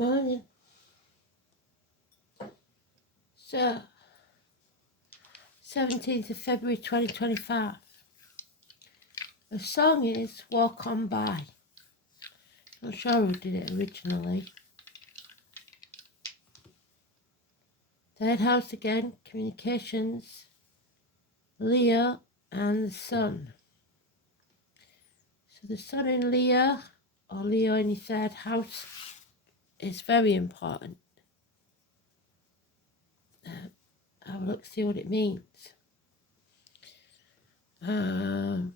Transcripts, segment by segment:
Morning. So, 17th of February 2025. The song is Walk On By. Not sure who did it originally. Third house again, communications, Leo and the Sun. So the Sun in Leo, or Leo in your third house, is very important. Have a look, see what it means. It'll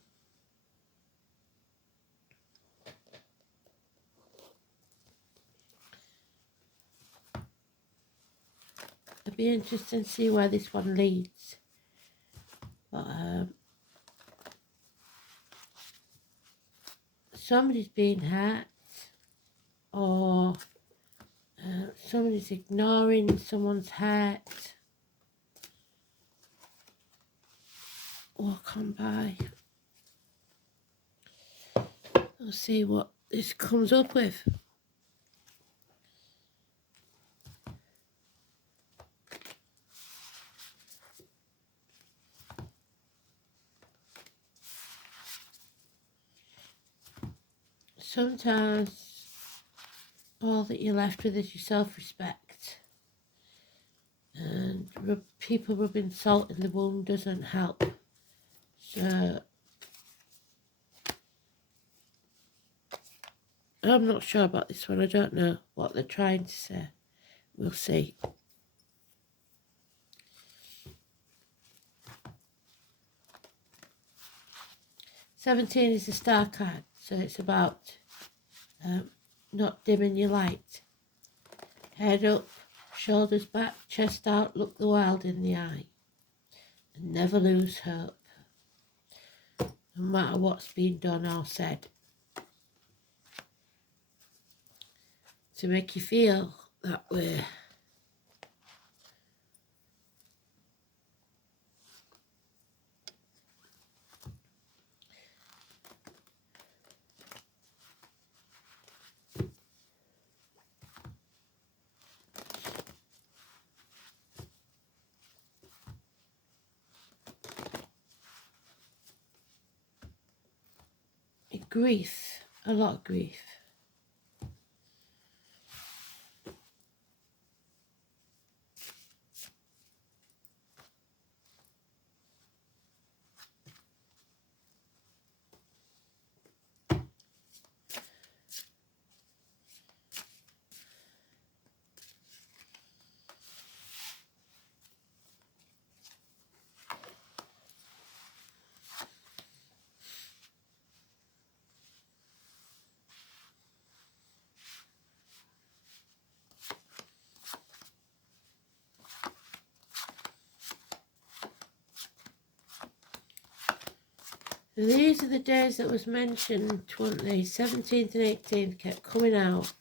be interesting to see where this one leads. But somebody's being hurt, or somebody's ignoring someone's hurt. Walk on by. We'll see what this comes up with. Sometimes all that you're left with is your self-respect, and people rubbing salt in the wound doesn't help. So I'm not sure about this one. I don't know what they're trying to say. We'll see. "17 is the star card, so it's about not dimming your light. Head up, shoulders back, chest out, look the world in the eye, and never lose hope, no matter what's been done or said, to make you feel that way." Grief, a lot of grief. These are the days that was mentioned, weren't they? 17th and 18th kept coming out.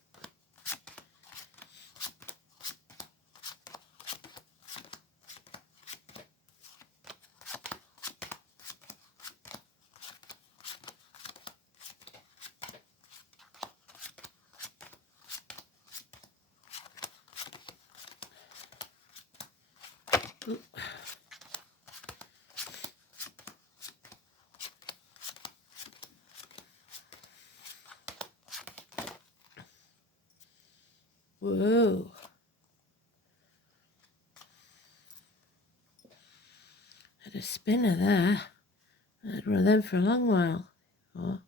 Whoa. Had a spinner there. I had one of them for a long while. Oh.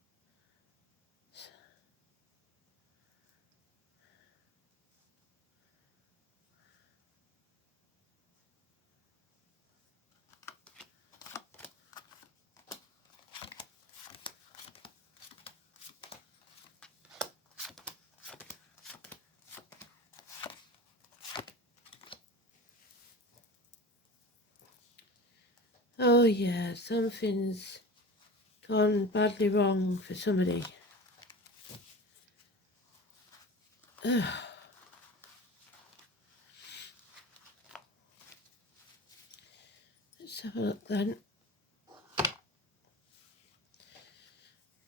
Oh yeah, something's gone badly wrong for somebody. Ugh. Let's have a look then.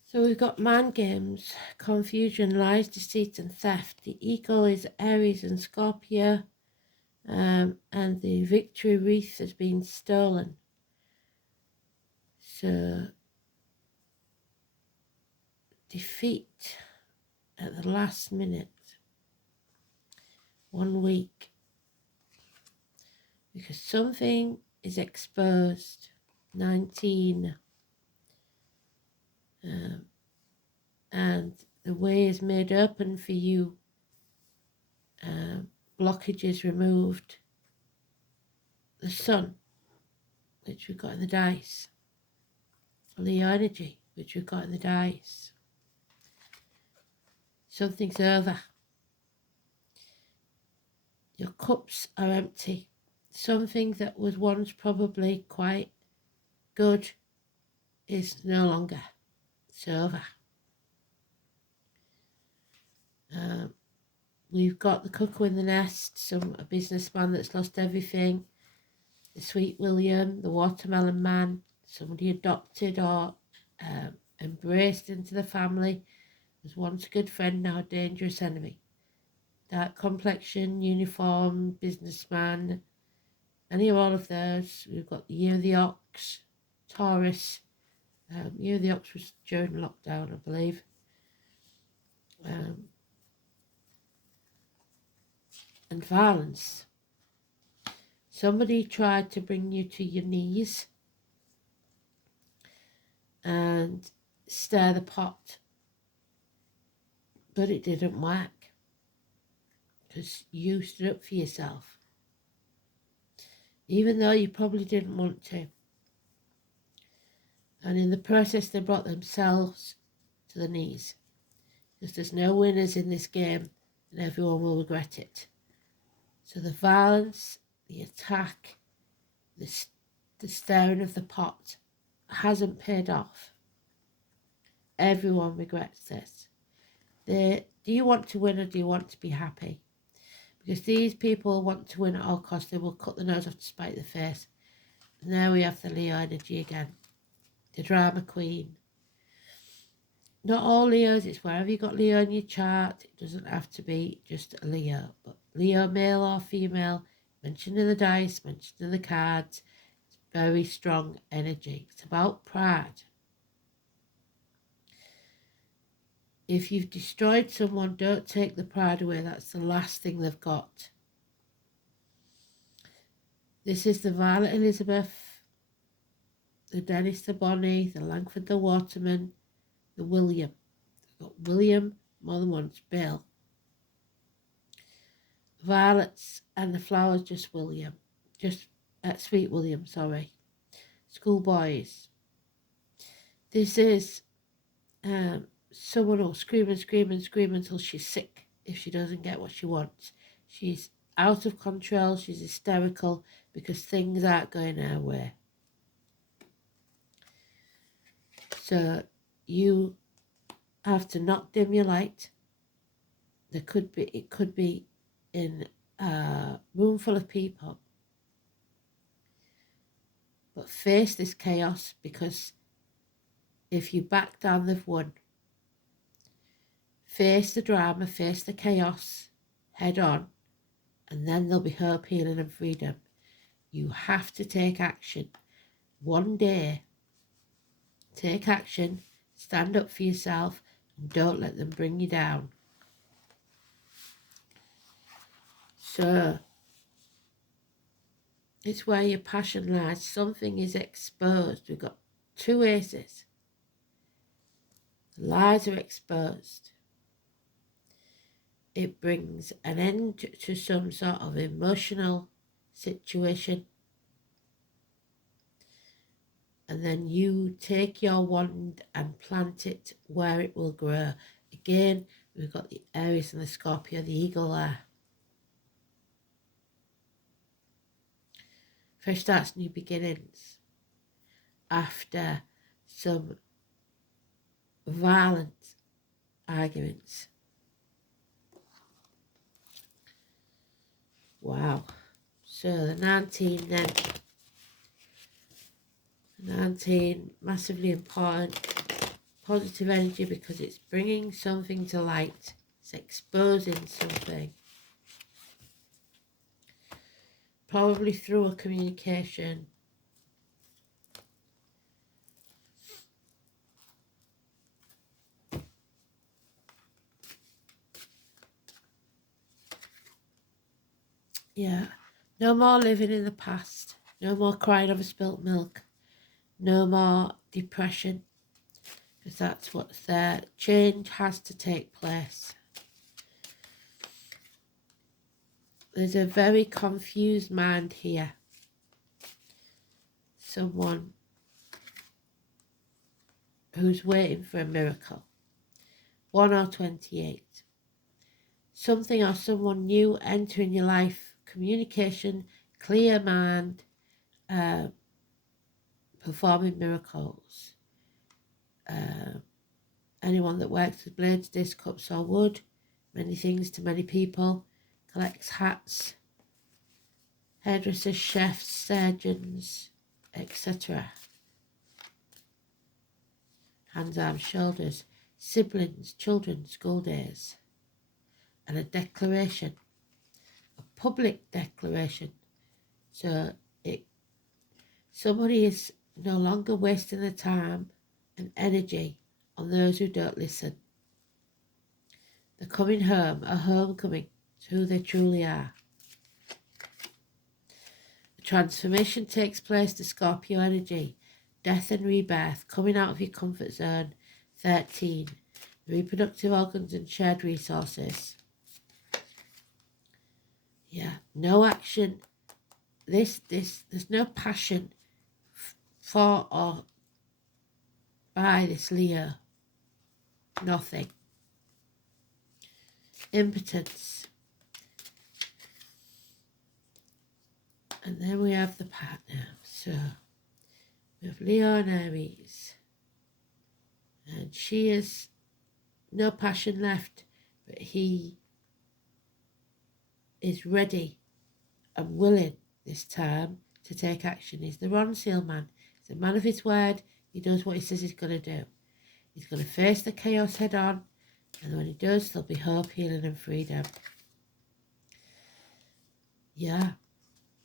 So we've got mind games, confusion, lies, deceit and theft. The eagle is Aries and Scorpio, and the victory wreath has been stolen. So defeat at the last minute, 1 week, because something is exposed. 19, and the way is made open for you. Blockages removed. The sun, which we've got in the dice. Leo energy, which we've got in the dice. Something's over. Your cups are empty. Something that was once probably quite good is no longer. It's over. We've got the cuckoo in the nest, a businessman that's lost everything, the sweet William, the watermelon man, somebody adopted or embraced into the family, was once a good friend, now a dangerous enemy. Dark complexion, uniform, businessman, any or all of those. We've got the year of the ox, Taurus. Year of the ox was during lockdown, I believe. And violence. Somebody tried to bring you to your knees and stir the pot, but it didn't work because you stood up for yourself, even though you probably didn't want to. And in the process, they brought themselves to the knees, because there's no winners in this game and everyone will regret it. So the violence, the attack, the stirring of the pot hasn't paid off. Everyone regrets this. Do you want to win or do you want to be happy? Because these people want to win at all costs. They will cut the nose off to spite the face. And there we have the Leo energy again. The drama queen. Not all Leos, it's wherever you got Leo in your chart. It doesn't have to be just a Leo. But Leo, male or female, mentioned in the dice, mentioned in the cards. It's very strong energy. It's about pride. If you've destroyed someone, don't take the pride away. That's the last thing they've got. This is the Violet Elizabeth, the Dennis the Bonnie, the Langford the Waterman, the William. They've got William more than once, Bill. Violets and the flowers, just William. Just Sweet William, sorry. Schoolboys. This is someone who'll scream and scream and scream until she's sick if she doesn't get what she wants. She's out of control, she's hysterical because things aren't going her way. So you have to not dim your light. It could be in a room full of people. But face this chaos, because if you back down, they've won. Face the drama, face the chaos head on, and then there'll be hope, healing and freedom. You have to take action. One day, take action, stand up for yourself, and don't let them bring you down. So, it's where your passion lies. Something is exposed. We've got 2 aces. The lies are exposed. It brings an end to some sort of emotional situation. And then you take your wand and plant it where it will grow. Again, we've got the Aries and the Scorpio, the eagle there. Fresh starts, new beginnings. After some violent arguments. Wow. So the 19 then. 19, massively important. positive energy because it's bringing something to light. It's exposing something. Probably through a communication. Yeah. No more living in the past. No more crying over spilt milk. No more depression. Because that's what's there. Change has to take place. There's a very confused mind here. Someone who's waiting for a miracle. 1 or 28. Something or someone new entering your life. Communication, clear mind, performing miracles. Anyone that works with blades, discs, cups or wood. Many things to many people. Collects hats. Hairdressers, chefs, surgeons, etc. Hands, arms, shoulders. Siblings, children, school days. And a declaration. A public declaration. So somebody is no longer wasting their time and energy on those who don't listen. They're coming home, a homecoming to who they truly are. The transformation takes place to Scorpio energy, death and rebirth, coming out of your comfort zone. 13. Reproductive organs and shared resources. Yeah, no action. There's no passion for or by this Leo. Nothing. Impotence. And then we have the partner. So we have Leo and Aries. And she has no passion left, but he is ready and willing this time to take action. He's the Ron Seal man. He's a man of his word. He does what he says he's going to do. He's going to face the chaos head on, and when he does, there'll be hope, healing and freedom. Yeah.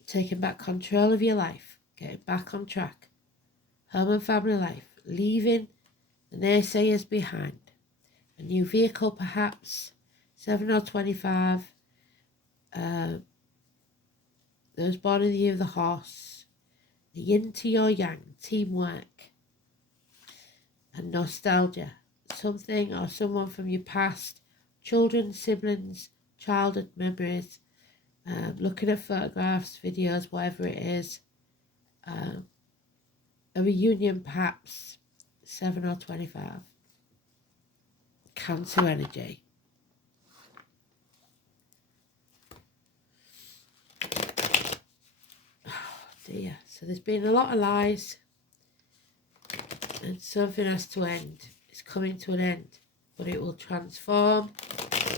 Taking back control of your life. Getting back on track. Home and family life. Leaving the naysayers behind. A new vehicle perhaps. 7 or 25. Those born in the year of the horse. The yin to your yang. Teamwork. And nostalgia. Something or someone from your past. Children, siblings, childhood memories. Looking at photographs, videos, whatever it is. A reunion perhaps. 7 or 25. Cancer energy. Oh dear. So there's been a lot of lies. And something has to end. It's coming to an end. But it will transform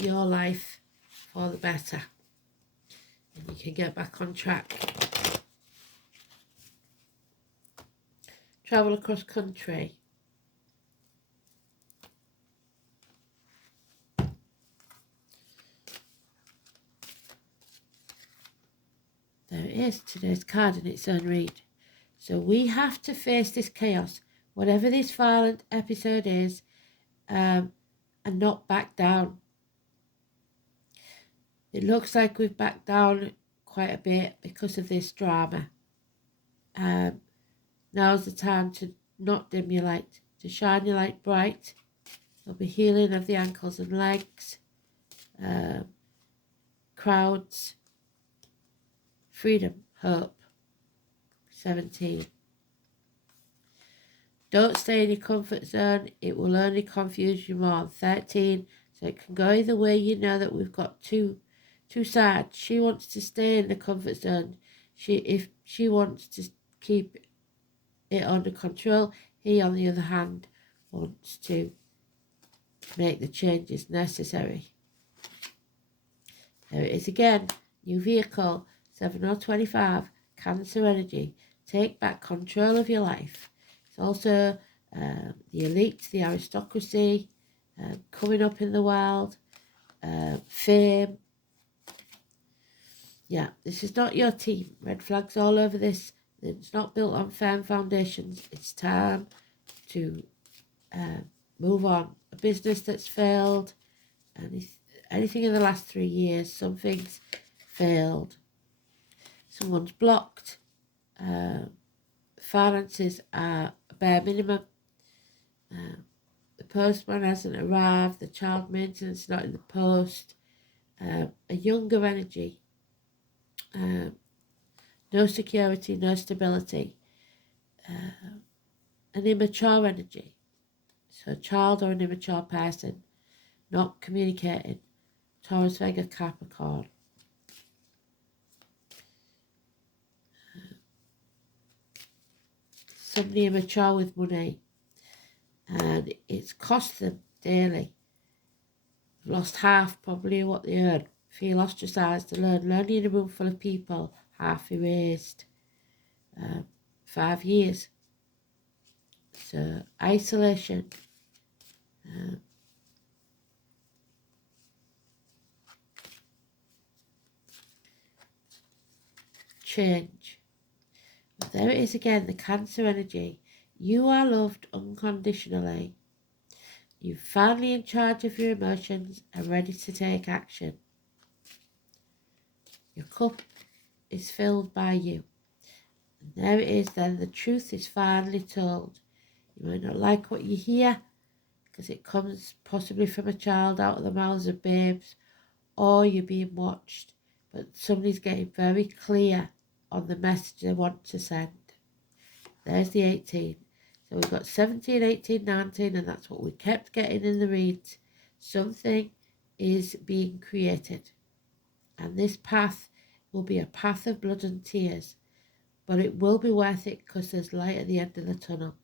your life for the better. And you can get back on track. Travel across country. There it is, today's card in its own read. So we have to face this chaos, whatever this violent episode is, and not back down. It looks like we've backed down quite a bit because of this drama. Now's the time to not dim your light, to shine your light bright. There'll be healing of the ankles and legs, crowds, freedom, hope. 17. Don't stay in your comfort zone. It will only confuse you more. 13. So it can go either way. You know that we've got two sides. She wants to stay in the comfort zone. If she wants to keep it under control. He, on the other hand, wants to make the changes necessary. There it is again. New vehicle. 7 or 25. Cancer energy. Take back control of your life. It's also the elite, the aristocracy, coming up in the world, fame. Yeah, this is not your team. Red flags all over this. It's not built on firm foundations. It's time to move on. A business that's failed, anything in the last 3 years, something's failed. Someone's blocked. Finances are a bare minimum. The postman hasn't arrived. The child maintenance is not in the post. A younger energy. No security, no stability. An immature energy. So a child or an immature person not communicating. Taurus, Vega, Capricorn. Somebody immature with money, and it's cost them daily. Lost half probably of what they earn. Feel ostracised, alone, lonely in a room full of people, half erased. 5 years. So isolation. Change. There it is again, the Cancer energy. You are loved unconditionally. You're finally in charge of your emotions and ready to take action. Your cup is filled by you. And there it is then, the truth is finally told. You might not like what you hear because it comes possibly from a child out of the mouths of babes, or you're being watched, but somebody's getting very clear on the message they want to send. There's the 18. So we've got 17, 18, 19, and that's what we kept getting in the reads. Something is being created. And this path will be a path of blood and tears, but it will be worth it because there's light at the end of the tunnel.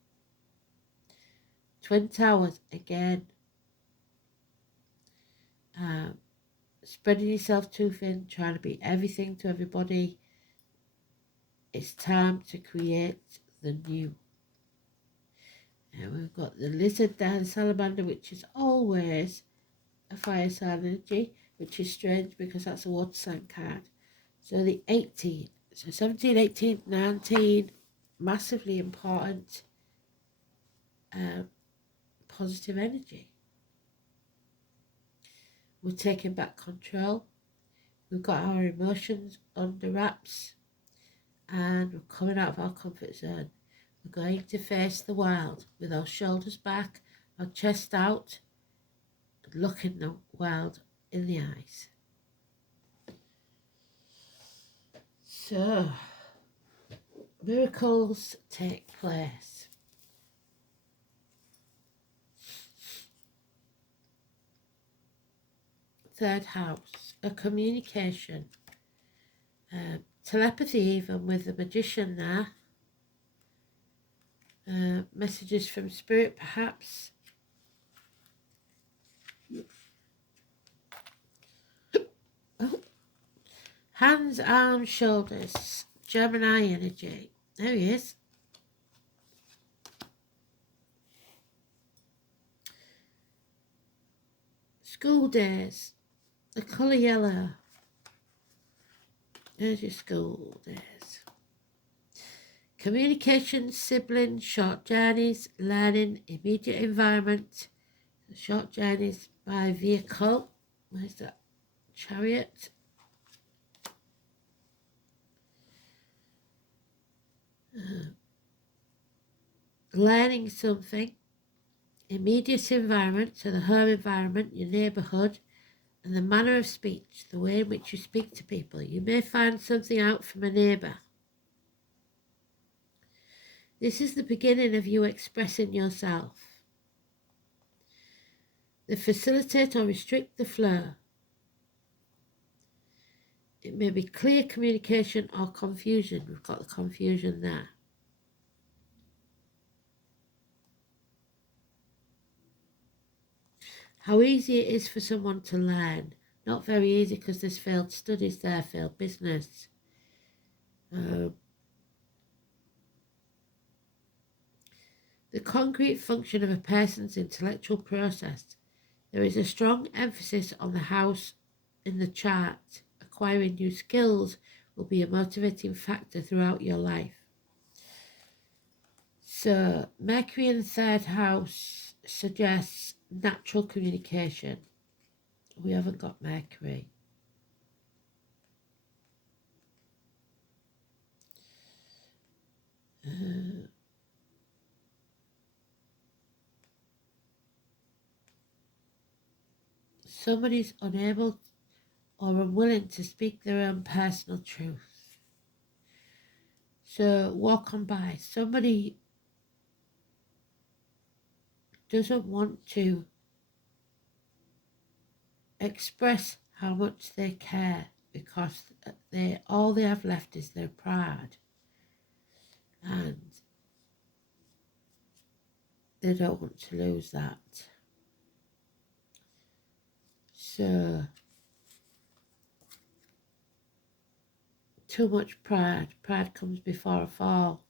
Twin Towers, again. Spreading yourself too thin, trying to be everything to everybody. It's time to create the new. And we've got the lizard there, the salamander, which is always a fire sign energy, which is strange because that's a water sign card. So the 18, so 17, 18, 19, massively important positive energy. We're taking back control. We've got our emotions under wraps, and we're coming out of our comfort zone. We're going to face the world with our shoulders back, our chest out, and looking the world in the eyes. So, miracles take place. Third house, a communication. Telepathy even with the magician there. Messages from spirit perhaps. Oh. Hands, arms, shoulders. Gemini energy. There he is. School days. The colour yellow. There's your school days. Communication, siblings, short journeys, learning, immediate environment. Short journeys by vehicle. Where's that? Chariot. Learning something. Immediate environment, so the home environment, your neighbourhood, and the manner of speech, the way in which you speak to people. You may find something out from a neighbour. This is the beginning of you expressing yourself. They facilitate or restrict the flow. It may be clear communication or confusion. We've got the confusion there. How easy it is for someone to learn. Not very easy because there's failed studies there, failed business. The the concrete function of a person's intellectual process. There is a strong emphasis on the house in the chart. Acquiring new skills will be a motivating factor throughout your life. So, Mercury in the third house suggests natural communication. We haven't got Mercury. Somebody's unable or unwilling to speak their own personal truth. So, walk on by. Somebody doesn't want to express how much they care because all they have left is their pride, and they don't want to lose that. So too much pride comes before a fall.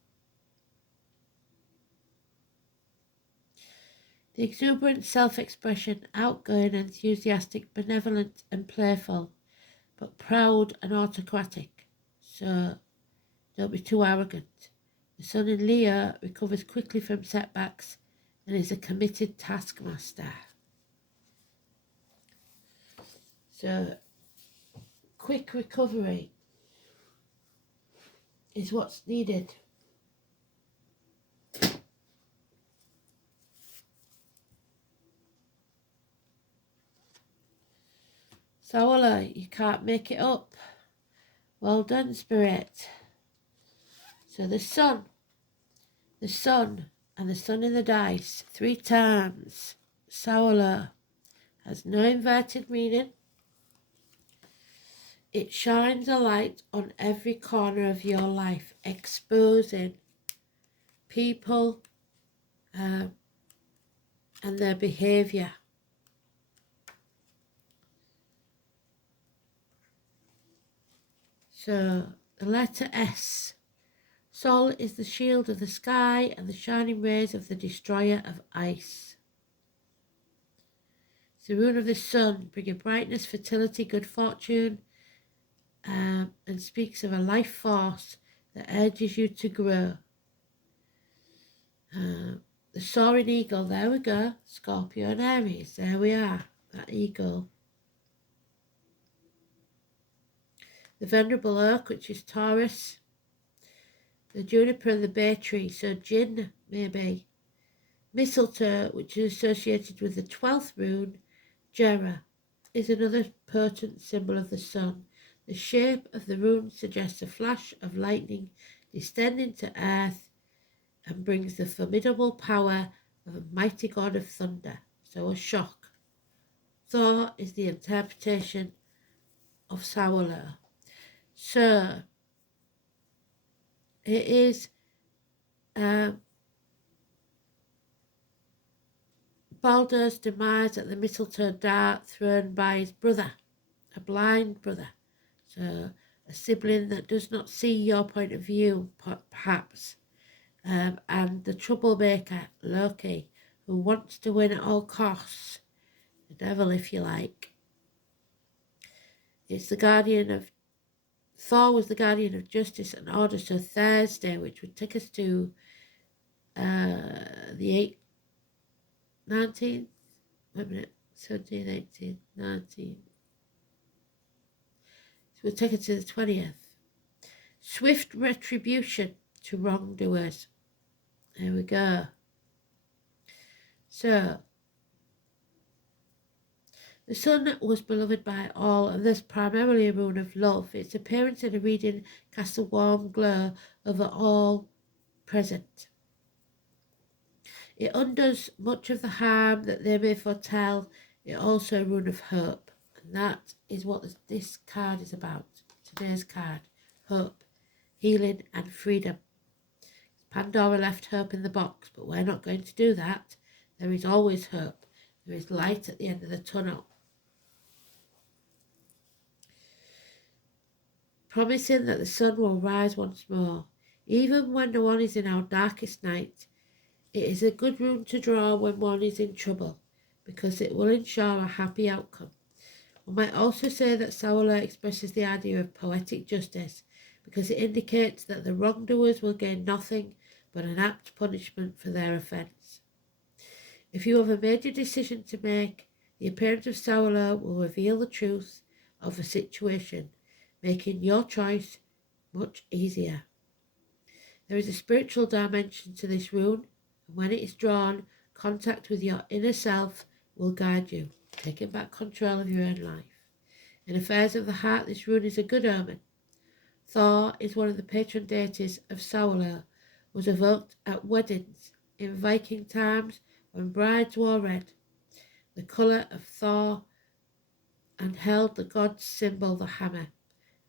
The exuberant self-expression, outgoing, enthusiastic, benevolent and playful, but proud and autocratic. So don't be too arrogant. The Sun in Leo recovers quickly from setbacks and is a committed taskmaster. So quick recovery is what's needed. Solar, you can't make it up. Well done, Spirit. So the sun, and the sun in the dice, 3 times. Solar has no inverted meaning. It shines a light on every corner of your life, exposing people and their behaviour. So the letter S. Sol is the shield of the sky and the shining rays of the destroyer of ice. It's the rune of the sun, bringing brightness, fertility, good fortune, and speaks of a life force that urges you to grow. The soaring eagle, there we go, Scorpio and Aries, there we are, that eagle. The venerable oak, which is Taurus. The juniper and the bay tree, so Jinn maybe. Mistletoe, which is associated with the 12th rune, Jera, is another potent symbol of the sun. The shape of the rune suggests a flash of lightning descending to earth and brings the formidable power of a mighty god of thunder, so a shock. Thor is the interpretation of Sawalo. So it is Baldur's demise at the mistletoe dart thrown by his brother, a blind brother. So a sibling that does not see your point of view, perhaps. And the troublemaker, Loki, who wants to win at all costs. The devil, if you like. It's the guardian of... Thor was the guardian of justice and order, so Thursday, which would take us to the 19th, wait a minute, 17, 18, 19. So we'll take it to the 20th. Swift retribution to wrongdoers. There we go. So, the sun was beloved by all, and thus primarily a rune of love. Its appearance in a reading casts a warm glow over all present. It undoes much of the harm that they may foretell. It also a rune of hope, and that is what this card is about. Today's card, hope, healing and freedom. Pandora left hope in the box, but we're not going to do that. There is always hope. There is light at the end of the tunnel. Promising that the sun will rise once more. Even when no one is in our darkest night, It is a good rune to draw when one is in trouble, because it will ensure a happy outcome. One might also say that Sowler expresses the idea of poetic justice, because it indicates that the wrongdoers will gain nothing but an apt punishment for their offence. If you have a major decision to make, the appearance of Sowler will reveal the truth of a situation, making your choice much easier. There is a spiritual dimension to this rune, and when it is drawn, contact with your inner self will guide you, taking back control of your own life. In affairs of the heart, this rune is a good omen. Thor is one of the patron deities of Sowler, was evoked at weddings in Viking times when brides wore red, the colour of Thor, and held the god's symbol, the hammer,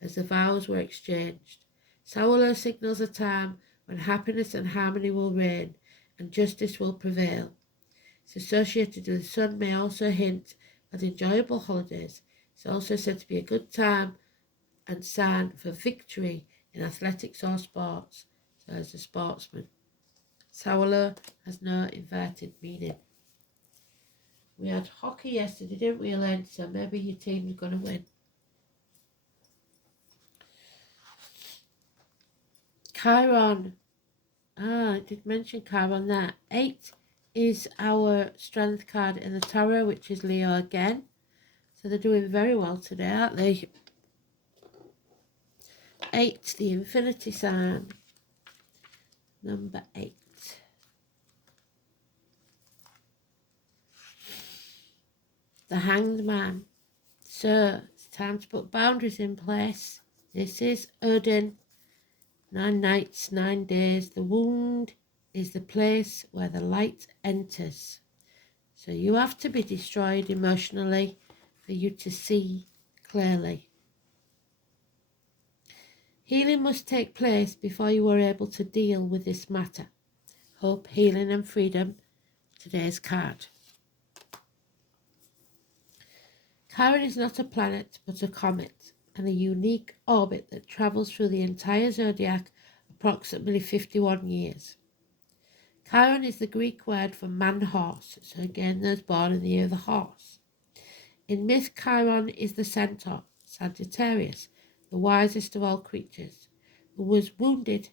as the vows were exchanged. Sowler signals a time when happiness and harmony will reign and justice will prevail. It's associated with the sun, may also hint at enjoyable holidays. It's also said to be a good time and sign for victory in athletics or sports, so as a sportsman. Sowler has no inverted meaning. We had hockey yesterday, didn't we, Elaine? So maybe your team's going to win. Chiron. I did mention Chiron there. 8 is our strength card in the tarot, which is Leo again. So they're doing very well today, aren't they? 8, the infinity sign. Number 8. The Hanged Man. So it's time to put boundaries in place. This is Odin. 9 nights, 9 days. The wound is the place where the light enters. So you have to be destroyed emotionally for you to see clearly. Healing must take place before you are able to deal with this matter. Hope, healing and freedom. Today's card. Chiron is not a planet but a comet and a unique orbit that travels through the entire zodiac approximately 51 years. Chiron is the Greek word for man-horse, so again those born in the year of the horse. In myth, Chiron is the centaur, Sagittarius, the wisest of all creatures, who was wounded,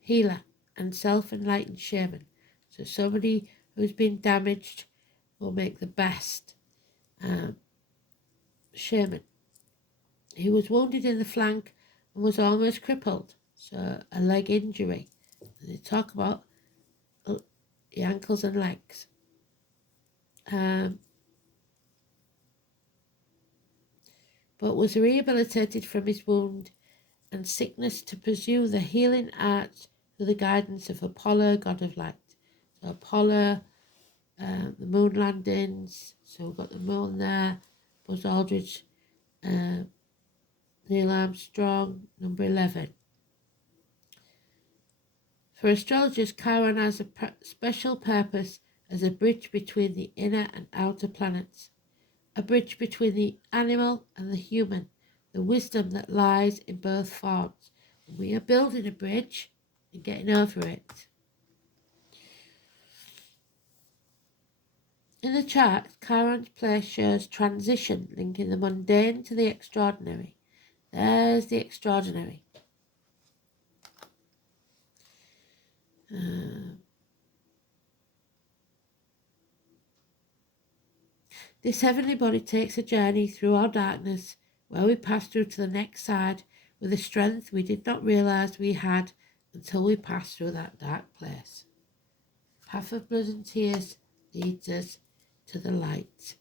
healer, and self-enlightened shaman. So somebody who's been damaged will make the best shaman. He was wounded in the flank and was almost crippled, so a leg injury. They talk about the ankles and legs. But was rehabilitated from his wound and sickness to pursue the healing arts through the guidance of Apollo, god of light. So Apollo, the moon landings, so we've got the moon there, Buzz Aldridge, Neil Armstrong, number 11. For astrologers, Chiron has a special purpose as a bridge between the inner and outer planets, a bridge between the animal and the human, the wisdom that lies in both forms. And we are building a bridge and getting over it. In the chart, Chiron's place shows transition, linking the mundane to the extraordinary. There's the extraordinary. This heavenly body takes a journey through our darkness, where we pass through to the next side with a strength we did not realise we had until we passed through that dark place. Path of blood and tears leads us to the light.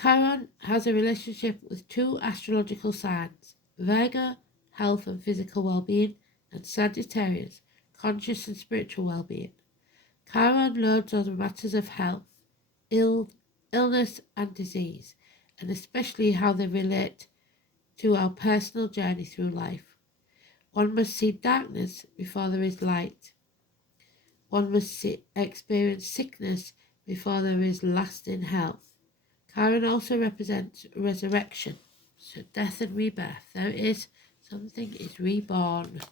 Chiron has a relationship with 2 astrological signs, Virgo, health and physical well-being, and Sagittarius, conscious and spiritual well-being. Chiron loads on the matters of health, illness and disease, and especially how they relate to our personal journey through life. One must see darkness before there is light. One must experience sickness before there is lasting health. Chiron also represents resurrection, so death and rebirth. There it is, something is reborn.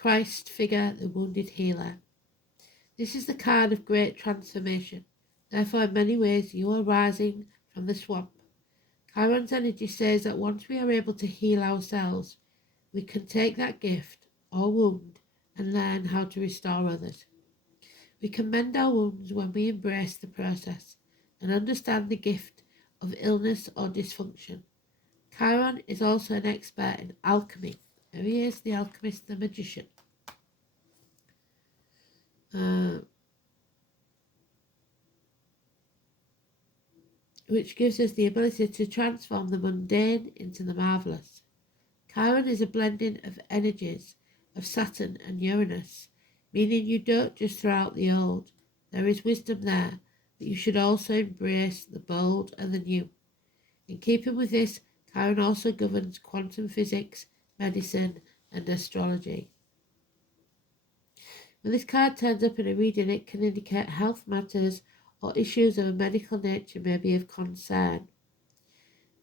Christ figure, the wounded healer. This is the card of great transformation. Therefore, in many ways, you are rising from the swamp. Chiron's energy says that once we are able to heal ourselves, we can take that gift or wound and learn how to restore others. We can mend our wounds when we embrace the process and understand the gift of illness or dysfunction. Chiron is also an expert in alchemy. There he is, the alchemist, the magician. Which gives us the ability to transform the mundane into the marvellous. Chiron is a blending of energies of Saturn and Uranus, meaning you don't just throw out the old. There is wisdom there, but you should also embrace the bold and the new. In keeping with this, Chiron also governs quantum physics, medicine, and astrology. When this card turns up in a reading, it can indicate health matters or issues of a medical nature may be of concern.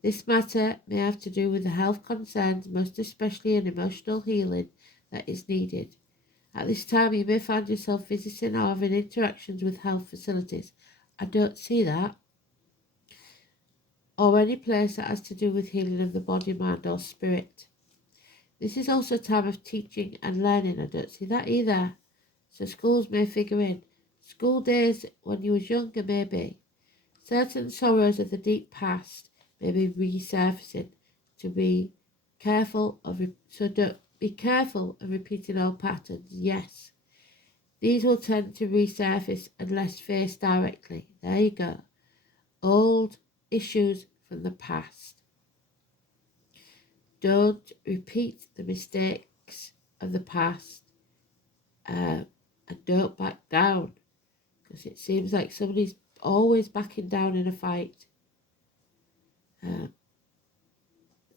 This matter may have to do with the health concerns, most especially an emotional healing that is needed. At this time, you may find yourself visiting or having interactions with health facilities. I don't see that. Or any place that has to do with healing of the body, mind, or spirit. This is also a time of teaching and learning. I don't see that either. So schools may figure in. School days when you was younger, maybe. Certain sorrows of the deep past may be resurfacing. To be careful of be careful of repeating old patterns. Yes, these will tend to resurface unless faced directly. There you go. Old issues from the past. Don't repeat the mistakes of the past, and don't back down, because it seems like somebody's always backing down in a fight.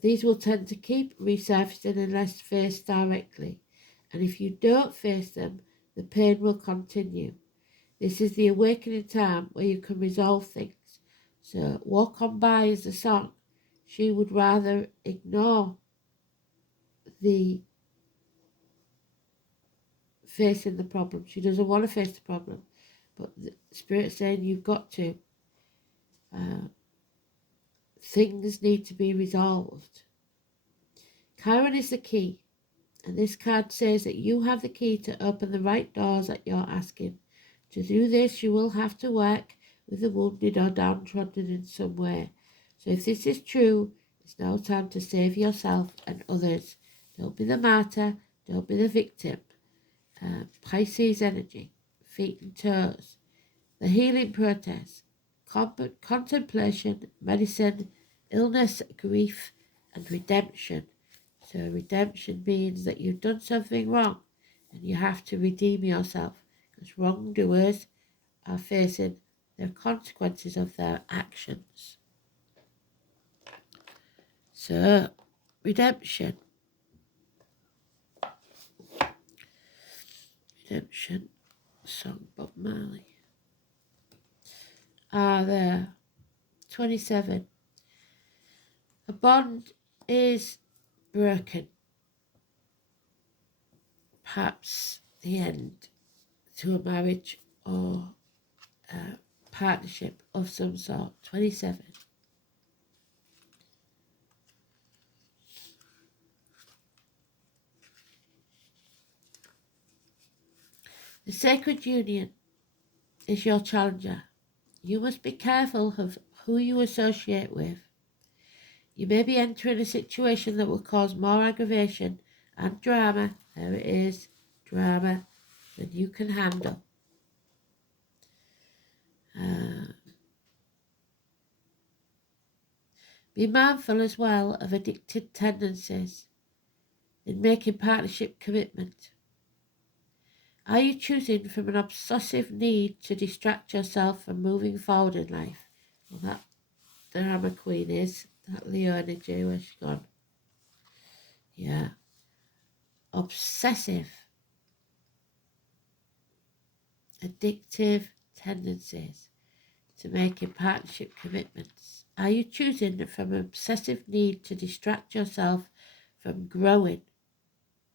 These will tend to keep resurfacing unless faced directly, and if you don't face them, the pain will continue. This is the awakening time where you can resolve things. So Walk On By is the song. She would rather ignore the facing the problem. She doesn't want to face the problem, but the Spirit's saying you've got to. Things need to be resolved. Chiron is the key, and this card says that you have the key to open the right doors that you're asking. To do this, you will have to work with the wounded or downtrodden in some way. So if this is true, it's now time to save yourself and others. Don't be the martyr, don't be the victim. Pisces energy, feet and toes. The healing process, contemplation, medicine, illness, grief, and redemption. So redemption means that you've done something wrong and you have to redeem yourself, because wrongdoers are facing the consequences of their actions. So, redemption. Redemption, song Bob Marley. There. 27. A bond is broken. Perhaps the end to a marriage or a partnership of some sort. 27. The sacred union is your challenger. You must be careful of who you associate with. You may be entering a situation that will cause more aggravation and drama, there it is, drama, than you can handle. Be mindful as well of addicted tendencies in making partnership commitment. Are you choosing from an obsessive need to distract yourself from moving forward in life? Well, that drama queen is, that Leo energy, where's she gone? Yeah. Obsessive, addictive tendencies to making partnership commitments. Are you choosing from an obsessive need to distract yourself from growing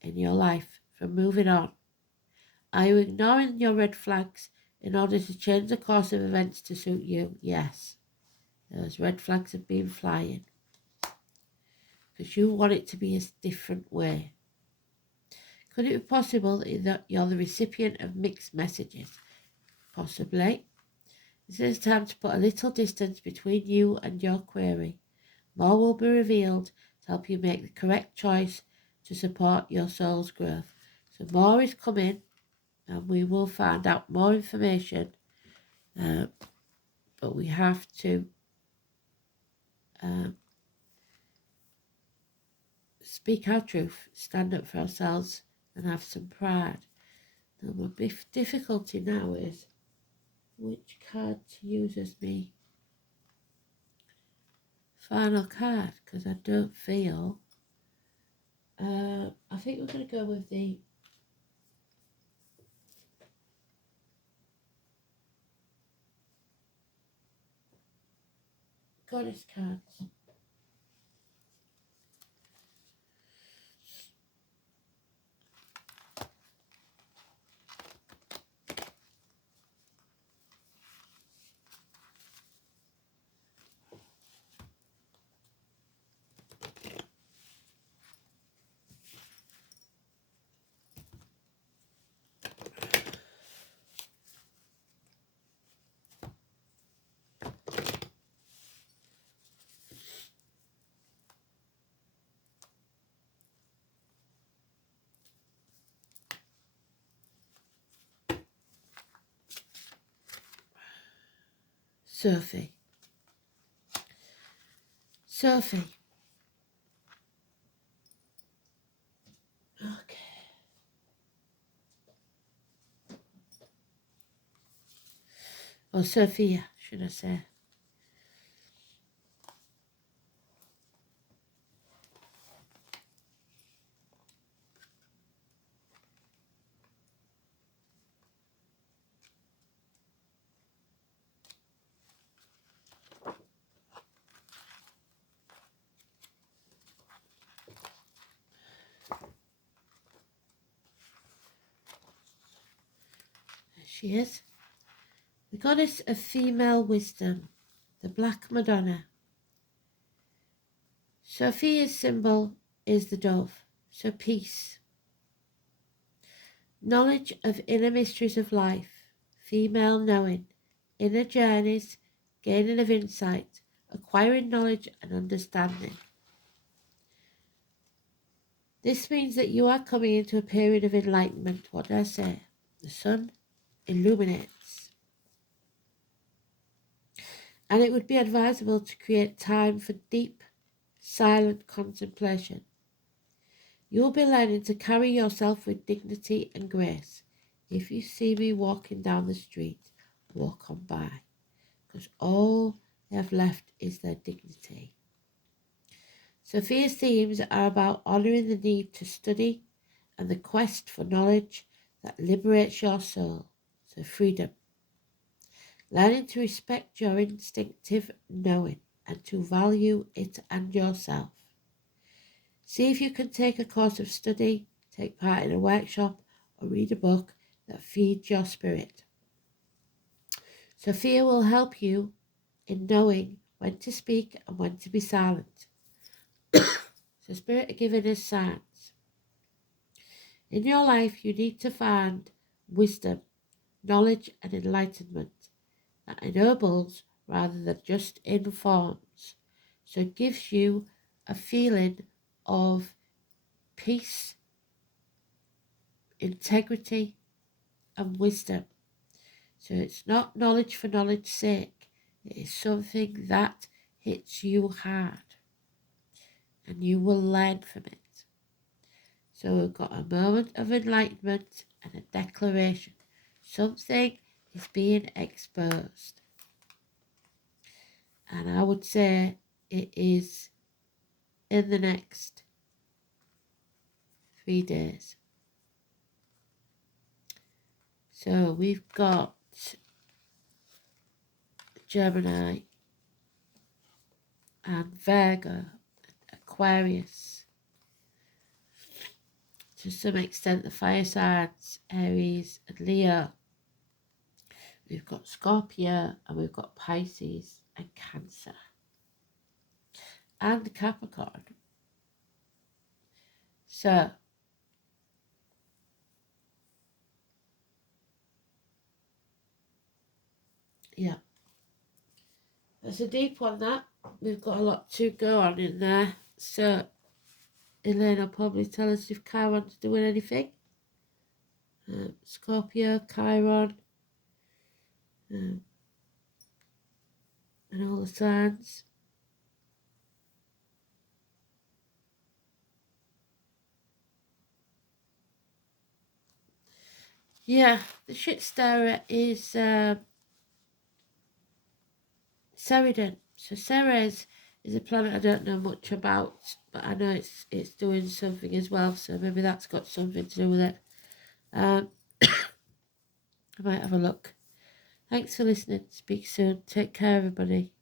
in your life, from moving on? Are you ignoring your red flags in order to change the course of events to suit you? Yes. Those red flags have been flying. Because you want it to be a different way. Could it be possible that you're the recipient of mixed messages? Possibly. This is time to put a little distance between you and your query. More will be revealed to help you make the correct choice to support your soul's growth. So more is coming, and we will find out more information, but we have to speak our truth, stand up for ourselves, and have some pride. The big difficulty now is which card to use as the final card, because I don't feel. I think we're going to go with the Goddess cards. Sophie. Okay. Or Sophia, should I say. There she is. The goddess of female wisdom, the Black Madonna. Sophia's symbol is the dove, so peace. Knowledge of inner mysteries of life, female knowing, inner journeys, gaining of insight, acquiring knowledge and understanding. This means that you are coming into a period of enlightenment. What did I say? The sun illuminates. And it would be advisable to create time for deep, silent contemplation. You'll be learning to carry yourself with dignity and grace. If you see me walking down the street, walk on by, because all they have left is their dignity. Sophia's themes are about honouring the need to study and the quest for knowledge that liberates your soul, so freedom. Learning to respect your instinctive knowing and to value it and yourself. See if you can take a course of study, take part in a workshop, or read a book that feeds your spirit. Sophia will help you in knowing when to speak and when to be silent. So Spirit are giving us signs. In your life, you need to find wisdom, knowledge, and enlightenment that ennobles rather than just informs. So it gives you a feeling of peace, integrity, and wisdom. So it's not knowledge for knowledge's sake. It is something that hits you hard and you will learn from it. So we've got a moment of enlightenment and a declaration. Something is being exposed. And I would say it is in the next 3 days. So we've got Gemini and Virgo, Aquarius, to some extent the fire signs, Aries and Leo. We've got Scorpio and we've got Pisces and Cancer and Capricorn. So yeah, that's a deep one, that. We've got a lot to go on in there. So Elaine will probably tell us if Chiron's doing anything. Scorpio, Chiron, and all the signs. Yeah, the shit stirrer is Ceridon. So Ceres is a planet I don't know much about, but I know it's doing something as well, so maybe that's got something to do with it. I might have a look. Thanks for listening. Speak soon. Take care, everybody.